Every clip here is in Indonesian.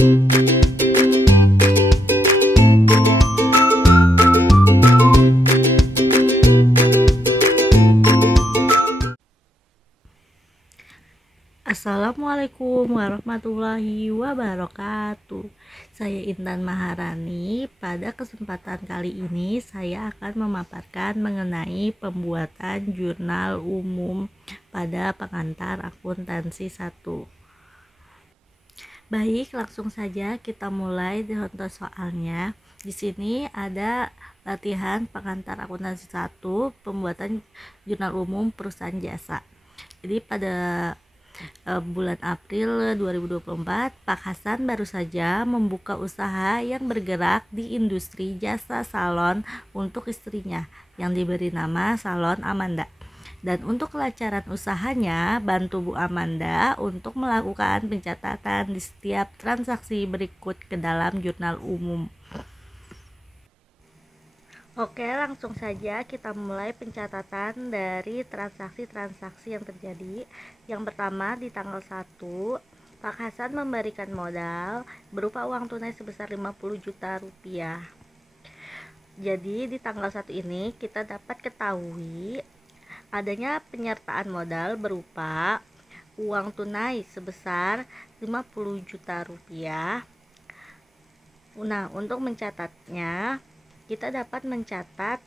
Assalamualaikum warahmatullahi wabarakatuh. Saya Intan Maharani. Pada kesempatan kali ini saya akan memaparkan mengenai pembuatan jurnal umum pada pengantar akuntansi 1. Baik, langsung saja kita mulai contoh soalnya. Di sini ada latihan pengantar akuntansi 1, pembuatan jurnal umum perusahaan jasa. Jadi pada bulan April 2024, Pak Hasan baru saja membuka usaha yang bergerak di industri jasa salon untuk istrinya yang diberi nama Salon Amanda. Dan untuk kelancaran usahanya, bantu Bu Amanda untuk melakukan pencatatan di setiap transaksi berikut ke dalam jurnal umum. Oke, langsung saja kita mulai pencatatan dari transaksi-transaksi yang terjadi. Yang pertama, di tanggal 1, Pak Hasan memberikan modal berupa uang tunai sebesar 50 juta rupiah. Jadi di tanggal 1 ini kita dapat ketahui adanya penyertaan modal berupa uang tunai sebesar 50 juta rupiah. Nah, untuk mencatatnya kita dapat mencatat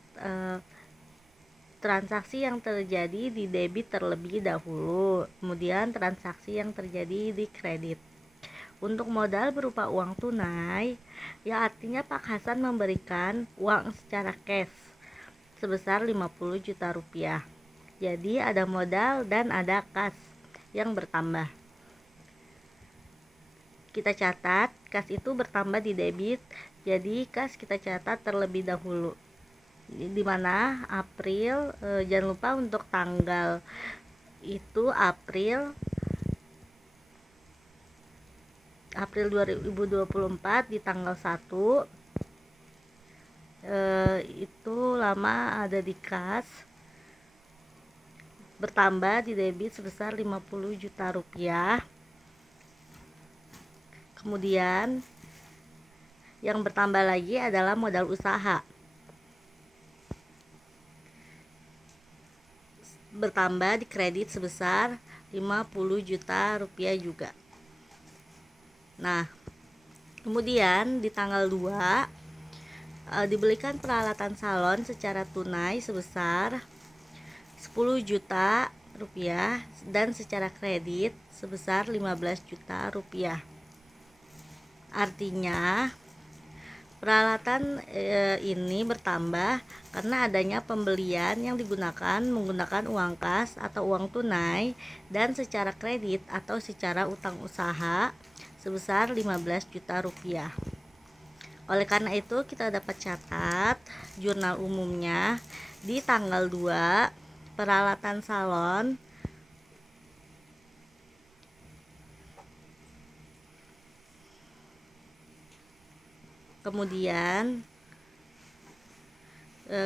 transaksi yang terjadi di debit terlebih dahulu, kemudian transaksi yang terjadi di kredit. Untuk modal berupa uang tunai, ya artinya Pak Hasan memberikan uang secara cash sebesar 50 juta rupiah. Jadi ada modal dan ada kas yang bertambah. Kita catat kas itu bertambah di debit, jadi kas kita catat terlebih dahulu, di mana April, jangan lupa untuk tanggal itu April 2024 di tanggal 1, itu lama ada di kas, bertambah di debit sebesar 50 juta rupiah. Kemudian yang bertambah lagi adalah modal usaha, bertambah di kredit sebesar 50 juta rupiah juga. Nah, kemudian di tanggal 2 dibelikan peralatan salon secara tunai sebesar 10 juta rupiah dan secara kredit sebesar 15 juta rupiah. Artinya peralatan ini bertambah karena adanya pembelian yang menggunakan uang kas atau uang tunai dan secara kredit atau secara utang usaha sebesar 15 juta rupiah. Oleh karena itu kita dapat catat jurnal umumnya di tanggal 2, peralatan salon kemudian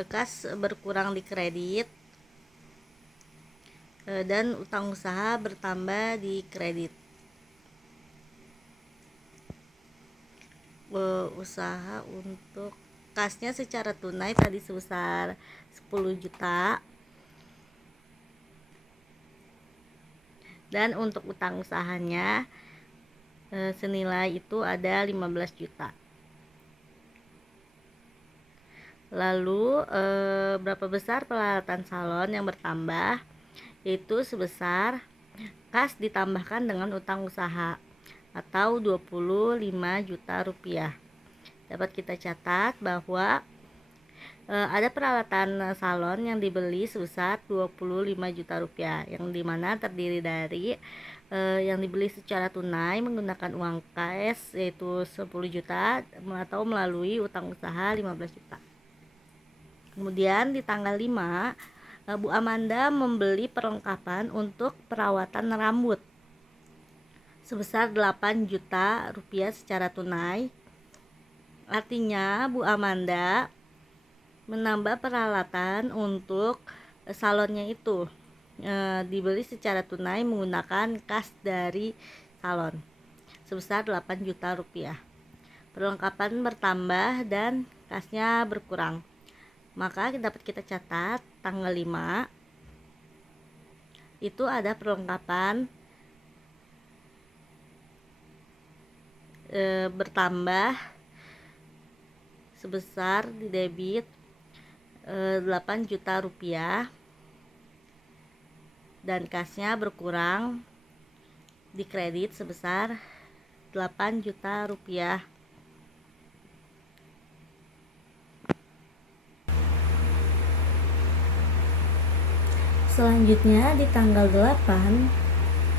kas berkurang di kredit dan utang usaha bertambah di kredit. Usaha untuk kasnya secara tunai tadi sebesar 10 juta dan untuk utang usahanya senilai itu ada 15 juta. Lalu berapa besar peralatan salon yang bertambah? Yaitu sebesar kas ditambahkan dengan utang usaha atau 25 juta rupiah. Dapat kita catat bahwa ada peralatan salon yang dibeli sebesar 25 juta rupiah, yang dimana terdiri dari yang dibeli secara tunai menggunakan uang cash yaitu 10 juta atau melalui utang usaha 15 juta. Kemudian di tanggal 5, Bu Amanda membeli perlengkapan untuk perawatan rambut sebesar 8 juta rupiah secara tunai. Artinya Bu Amanda menambah peralatan untuk salonnya itu dibeli secara tunai menggunakan kas dari salon sebesar 8 juta rupiah. Perlengkapan bertambah dan kasnya berkurang. Maka dapat kita catat tanggal 5 itu ada perlengkapan bertambah sebesar di debit 8 juta rupiah dan kasnya berkurang di kredit sebesar 8 juta rupiah. Selanjutnya di tanggal 8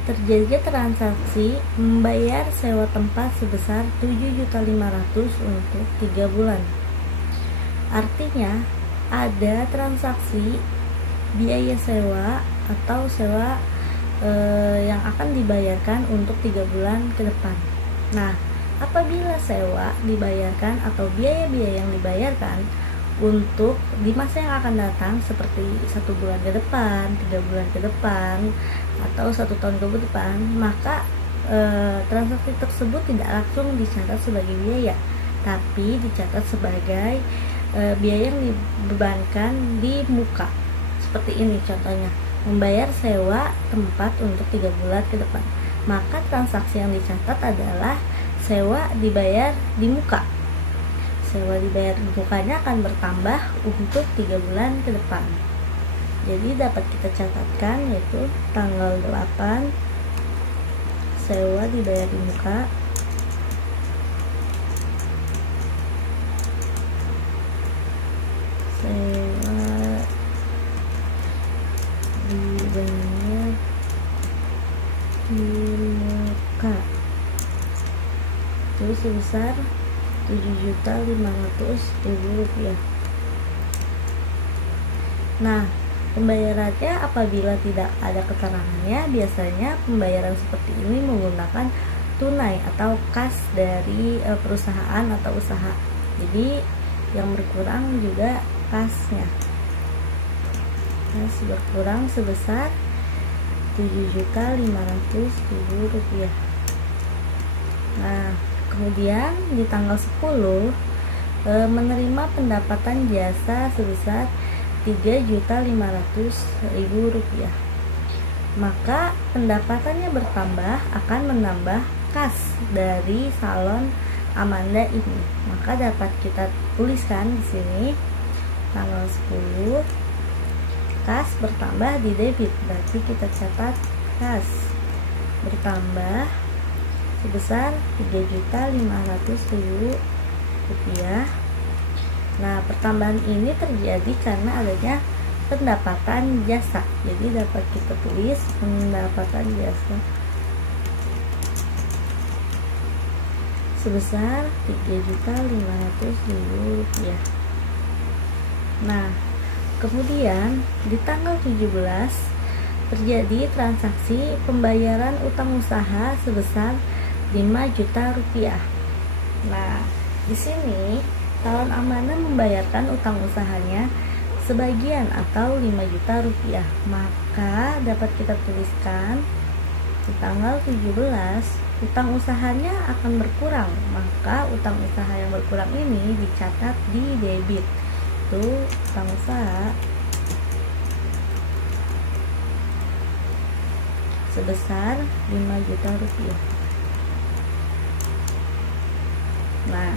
terjadi transaksi membayar sewa tempat sebesar 7.500.000 untuk 3 bulan. Artinya ada transaksi biaya sewa atau sewa yang akan dibayarkan untuk 3 bulan ke depan. Nah, apabila sewa dibayarkan atau biaya-biaya yang dibayarkan untuk di masa yang akan datang seperti 1 bulan ke depan, 3 bulan ke depan, atau 1 tahun ke depan, maka transaksi tersebut tidak langsung dicatat sebagai biaya, tapi dicatat sebagai biaya yang dibebankan di muka. Seperti ini contohnya, membayar sewa tempat untuk 3 bulan ke depan. Maka transaksi yang dicatat adalah sewa dibayar di muka. Sewa dibayar di mukanya akan bertambah untuk 3 bulan ke depan. Jadi dapat kita catatkan yaitu tanggal 8 sewa dibayar di muka, sewa dibayar di muka itu sebesar 7.500.000 rupiah. Nah, pembayarannya apabila tidak ada keterangannya, biasanya pembayaran seperti ini menggunakan tunai atau kas dari perusahaan atau usaha. Jadi yang berkurang juga kasnya. Kas berkurang sebesar 7.500.000 rupiah. Nah, kemudian di tanggal 10 menerima pendapatan jasa sebesar 3.500.000 rupiah. Maka pendapatannya bertambah akan menambah kas dari salon Amanda ini. Maka dapat kita tuliskan di sini tanggal 10 kas bertambah di debit, berarti kita catat kas bertambah sebesar 3.500.000 rupiah. Nah, pertambahan ini terjadi karena adanya pendapatan jasa. Jadi dapat kita tulis pendapatan jasa sebesar 3.500.000 rupiah. Nah, kemudian di tanggal 17 terjadi transaksi pembayaran utang usaha sebesar 5 juta rupiah. Nah, di sini salon Amanda membayarkan utang usahanya sebagian atau 5 juta rupiah. Maka dapat kita tuliskan di tanggal 17 utang usahanya akan berkurang. Maka utang usaha yang berkurang ini dicatat di debit. Itu utang usaha sebesar 5 juta rupiah. Nah,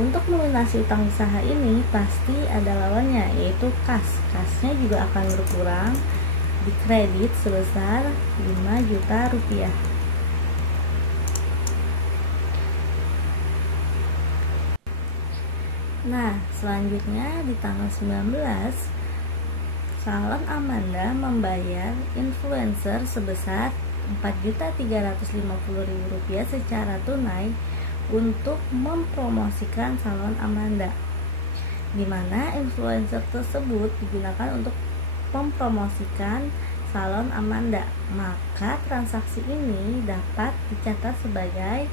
untuk melunasi utang usaha ini pasti ada lawannya, yaitu kas. Kasnya juga akan berkurang di kredit sebesar 5 juta rupiah. Nah, selanjutnya di tanggal 19 salon Amanda membayar influencer sebesar 4.350.000 rupiah secara tunai untuk mempromosikan salon Amanda, di mana influencer tersebut digunakan untuk mempromosikan salon Amanda. Maka transaksi ini dapat dicatat sebagai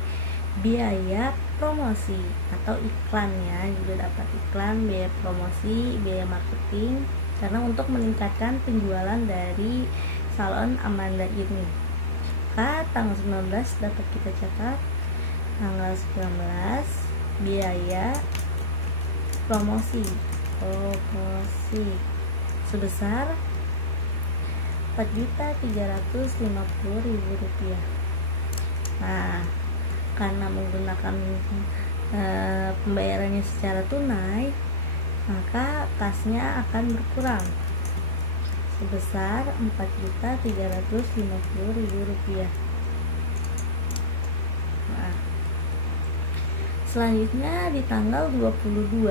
biaya promosi atau iklannya, juga dapat iklan, biaya promosi, biaya marketing, karena untuk meningkatkan penjualan dari salon Amanda ini. Maka tanggal 19 dapat kita catat. Tanggal 19 biaya promosi sebesar Rp4.350.000. Nah, karena menggunakan pembayarannya secara tunai, maka kasnya akan berkurang sebesar Rp4.350.000. Nah, selanjutnya di tanggal 22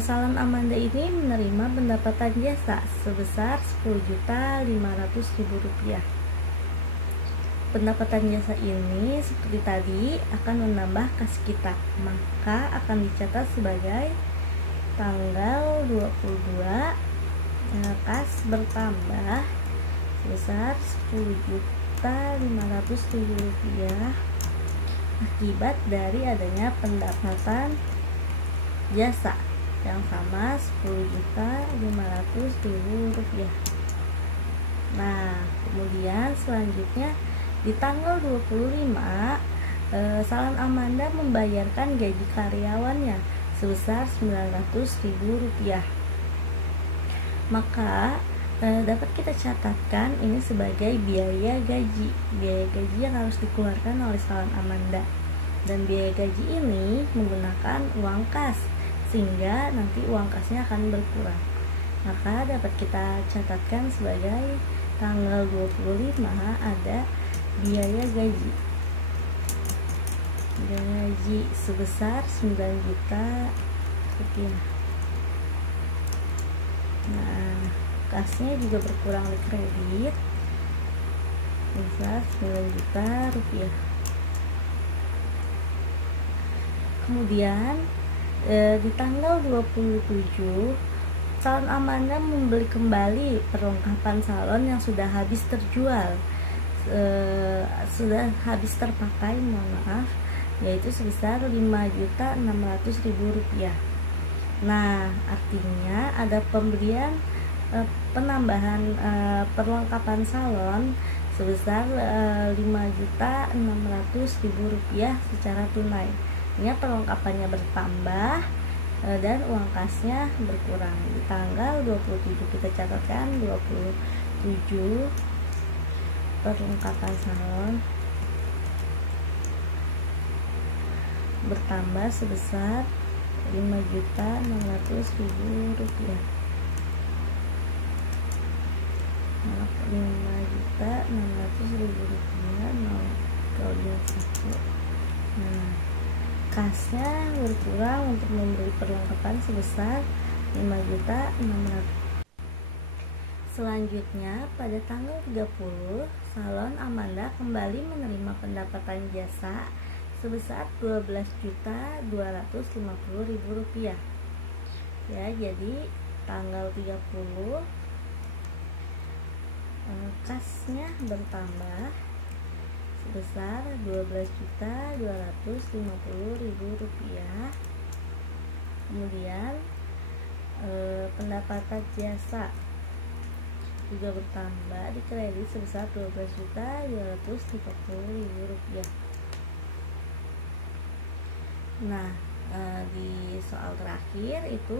salon Amanda ini menerima pendapatan jasa sebesar Rp10.500.000. Pendapatan jasa ini seperti tadi akan menambah kas kita, maka akan dicatat sebagai tanggal 22 kas bertambah sebesar Rp10.500.000 akibat dari adanya pendapatan jasa yang sama Rp10.500.000. Nah, kemudian selanjutnya di tanggal 25 salon Amanda membayarkan gaji karyawannya sebesar Rp900.000. Maka dapat kita catatkan ini sebagai biaya gaji yang harus dikeluarkan oleh salon Amanda, dan biaya gaji ini menggunakan uang kas, sehingga nanti uang kasnya akan berkurang. Maka dapat kita catatkan sebagai tanggal 25 ada biaya gaji sebesar Rp9.000.000. Nah, kasnya juga berkurang di kredit sebesar Rp9.000.000. Kemudian di tanggal 27 salon Amanda membeli kembali perlengkapan salon yang sudah habis terjual, sudah habis terpakai, yaitu sebesar Rp5.600.000. Nah, artinya ada pembelian penambahan perlengkapan salon sebesar Rp5.600.000 secara tunai. Ini perlengkapannya bertambah dan uang kasnya berkurang. Di tanggal 27 kita catatkan 27 perlengkapan salon bertambah sebesar Rp5.600.000. Rp5.600.000. Nah, kasnya berkurang untuk membeli perlengkapan sebesar Rp5.600.000. Selanjutnya pada tanggal 30 salon Amanda kembali menerima pendapatan jasa sebesar Rp12.250.000. Ya, jadi tanggal 30 kasnya bertambah sebesar Rp12.250.000. Kemudian pendapatan jasa juga bertambah di kredit sebesar Rp12.250.000. Nah, di soal terakhir itu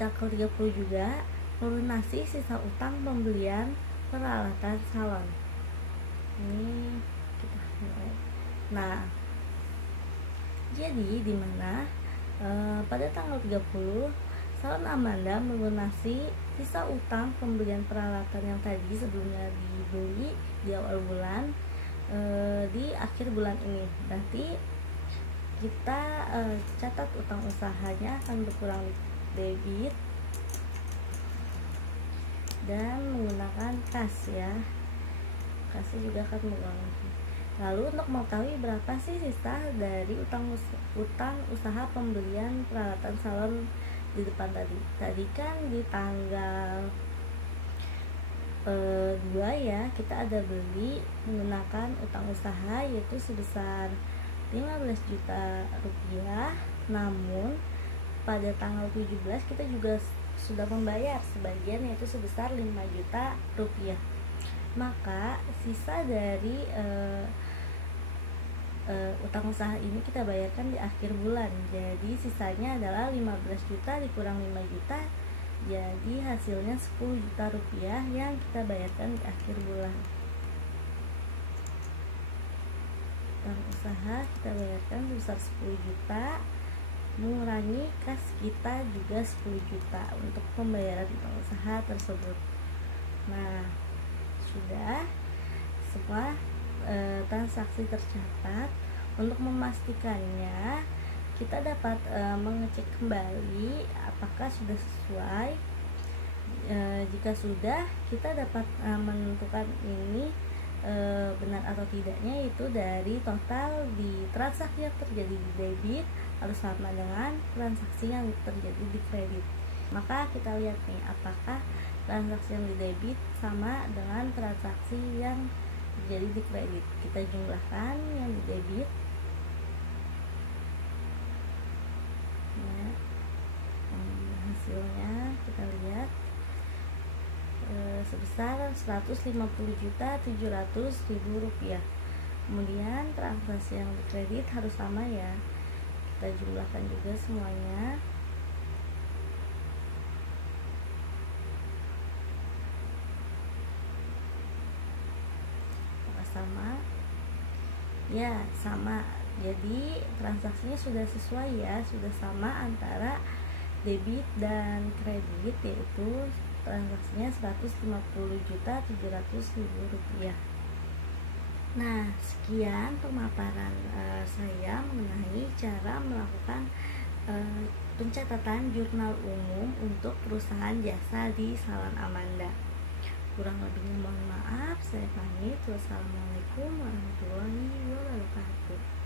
tanggal 30 juga melunasi sisa utang pembelian peralatan salon. Ini kita mulai. Nah, jadi di mana pada tanggal 30 salon Amanda melunasi sisa utang pembelian peralatan yang tadi sebelumnya dibeli di awal bulan di akhir bulan ini. Nanti kita catat utang usahanya akan berkurang debit dan menggunakan kas, ya. Kasnya juga akan berkurang. Lalu untuk mengetahui berapa sih sisa dari utang usaha pembelian peralatan salon di depan tadi kan di tanggal 2 ya, kita ada beli menggunakan utang usaha yaitu sebesar Rp15 juta. Namun pada tanggal 17 kita juga sudah membayar sebagian yaitu sebesar Rp5 juta. Maka sisa dari utang usaha ini kita bayarkan di akhir bulan. Jadi sisanya adalah 15 juta dikurang 5 juta, jadi hasilnya 10 juta rupiah yang kita bayarkan di akhir bulan. Utang usaha kita bayarkan sebesar 10 juta, mengurangi kas kita juga 10 juta untuk pembayaran utang usaha tersebut. Nah, sudah semua transaksi tercatat. Untuk memastikannya, kita dapat mengecek kembali apakah sudah sesuai. Jika sudah, kita dapat menentukan ini benar atau tidaknya itu dari total di transaksi yang terjadi di debit harus sama dengan transaksi yang terjadi di kredit. Maka kita lihat nih, apakah transaksi yang di debit sama dengan transaksi yang terjadi di kredit. Kita jumlahkan yang di debit. Nah, hasilnya kita lihat sebesar 150.700.000 rupiah. Kemudian transaksi yang di kredit harus sama ya, kita jumlahkan juga semuanya. Apakah sama? Ya, sama. Jadi transaksinya sudah sesuai ya, sudah sama antara debit dan kredit, yaitu transaksinya 150.700.000 rupiah. Nah, sekian pemaparan saya mengenai cara melakukan pencatatan jurnal umum untuk perusahaan jasa di Salon Amanda. Kurang lebihnya mohon maaf, saya pamit. Wassalamualaikum warahmatullahi wabarakatuh.